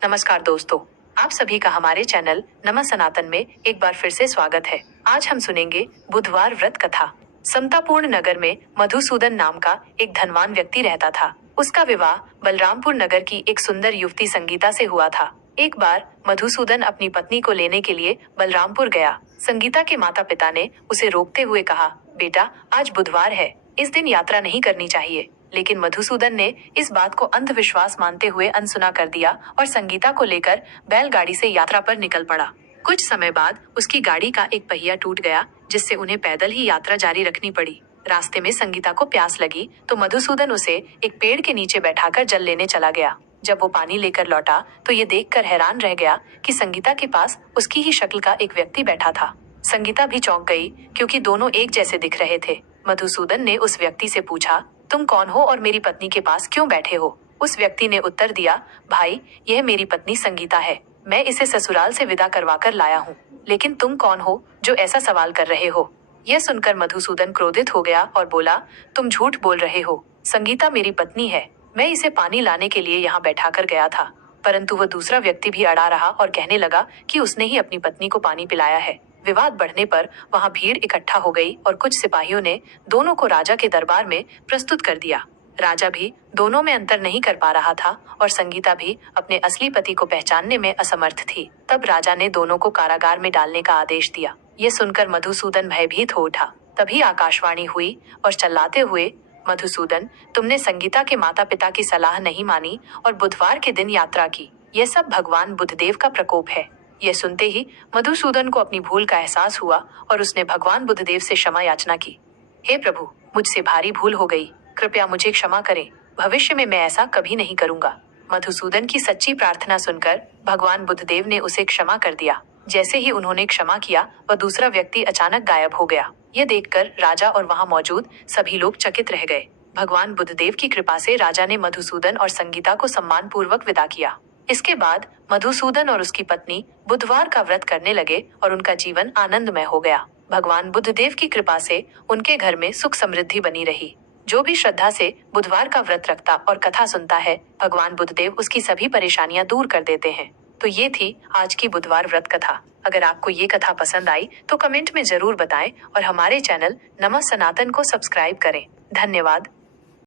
नमस्कार दोस्तों, आप सभी का हमारे चैनल नमः सनातन में एक बार फिर से स्वागत है। आज हम सुनेंगे बुधवार व्रत कथा। समतापूर्ण नगर में मधुसूदन नाम का एक धनवान व्यक्ति रहता था। उसका विवाह बलरामपुर नगर की एक सुंदर युवती संगीता से हुआ था। एक बार मधुसूदन अपनी पत्नी को लेने के लिए बलरामपुर गया। संगीता के माता पिता ने उसे रोकते हुए कहा, बेटा आज बुधवार है, इस दिन यात्रा नहीं करनी चाहिए। लेकिन मधुसूदन ने इस बात को अंधविश्वास मानते हुए अनसुना कर दिया और संगीता को लेकर बैलगाड़ी से यात्रा पर निकल पड़ा। कुछ समय बाद उसकी गाड़ी का एक पहिया टूट गया, जिससे उन्हें पैदल ही यात्रा जारी रखनी पड़ी। रास्ते में संगीता को प्यास लगी तो मधुसूदन उसे एक पेड़ के नीचे बैठाकर जल लेने चला गया। जब वो पानी लेकर लौटा तो ये देखकर हैरान रह गया कि संगीता के पास उसकी ही शक्ल का एक व्यक्ति बैठा था। संगीता भी चौंक गई क्योंकि दोनों एक जैसे दिख रहे थे। मधुसूदन ने उस व्यक्ति से पूछा, तुम कौन हो और मेरी पत्नी के पास क्यों बैठे हो? उस व्यक्ति ने उत्तर दिया, भाई यह मेरी पत्नी संगीता है, मैं इसे ससुराल से विदा करवा कर लाया हूँ। लेकिन तुम कौन हो जो ऐसा सवाल कर रहे हो? यह सुनकर मधुसूदन क्रोधित हो गया और बोला, तुम झूठ बोल रहे हो, संगीता मेरी पत्नी है। मैं इसे पानी लाने के लिए यहाँ बैठा कर गया था। परंतु वह दूसरा व्यक्ति भी अड़ा रहा और कहने लगा कि उसने ही अपनी पत्नी को पानी पिलाया है। विवाद बढ़ने पर वहां भीड़ इकट्ठा हो गई और कुछ सिपाहियों ने दोनों को राजा के दरबार में प्रस्तुत कर दिया। राजा भी दोनों में अंतर नहीं कर पा रहा था और संगीता भी अपने असली पति को पहचानने में असमर्थ थी। तब राजा ने दोनों को कारागार में डालने का आदेश दिया। ये सुनकर मधुसूदन भयभीत हो उठा। तभी आकाशवाणी हुई और चिल्लाते हुए, मधुसूदन, तुमने संगीता के माता पिता की सलाह नहीं मानी और बुधवार के दिन यात्रा की। यह सब भगवान बुद्धदेव का प्रकोप है। यह सुनते ही मधुसूदन को अपनी भूल का एहसास हुआ और उसने भगवान बुद्धदेव से क्षमा याचना की। हे प्रभु, मुझसे भारी भूल हो गई, कृपया मुझे क्षमा करें, भविष्य में मैं ऐसा कभी नहीं करूंगा। मधुसूदन की सच्ची प्रार्थना सुनकर भगवान बुद्धदेव ने उसे क्षमा कर दिया। जैसे ही उन्होंने क्षमा किया, वह दूसरा व्यक्ति अचानक गायब हो गया। यह देखकर राजा और वहां मौजूद सभी लोग चकित रह गए। भगवान बुद्धदेव की कृपा से राजा ने मधुसूदन और संगीता को सम्मान पूर्वक विदा किया। इसके बाद मधुसूदन और उसकी पत्नी बुधवार का व्रत करने लगे और उनका जीवन आनंदमय हो गया। भगवान बुद्धदेव की कृपा से उनके घर में सुख समृद्धि बनी रही। जो भी श्रद्धा से बुधवार का व्रत रखता और कथा सुनता है, भगवान बुद्धदेव उसकी सभी परेशानियां दूर कर देते हैं। तो ये थी आज की बुधवार व्रत कथा। अगर आपको ये कथा पसंद आई तो कमेंट में जरूर बताएं और हमारे चैनल नमः सनातन को सब्सक्राइब करें। धन्यवाद।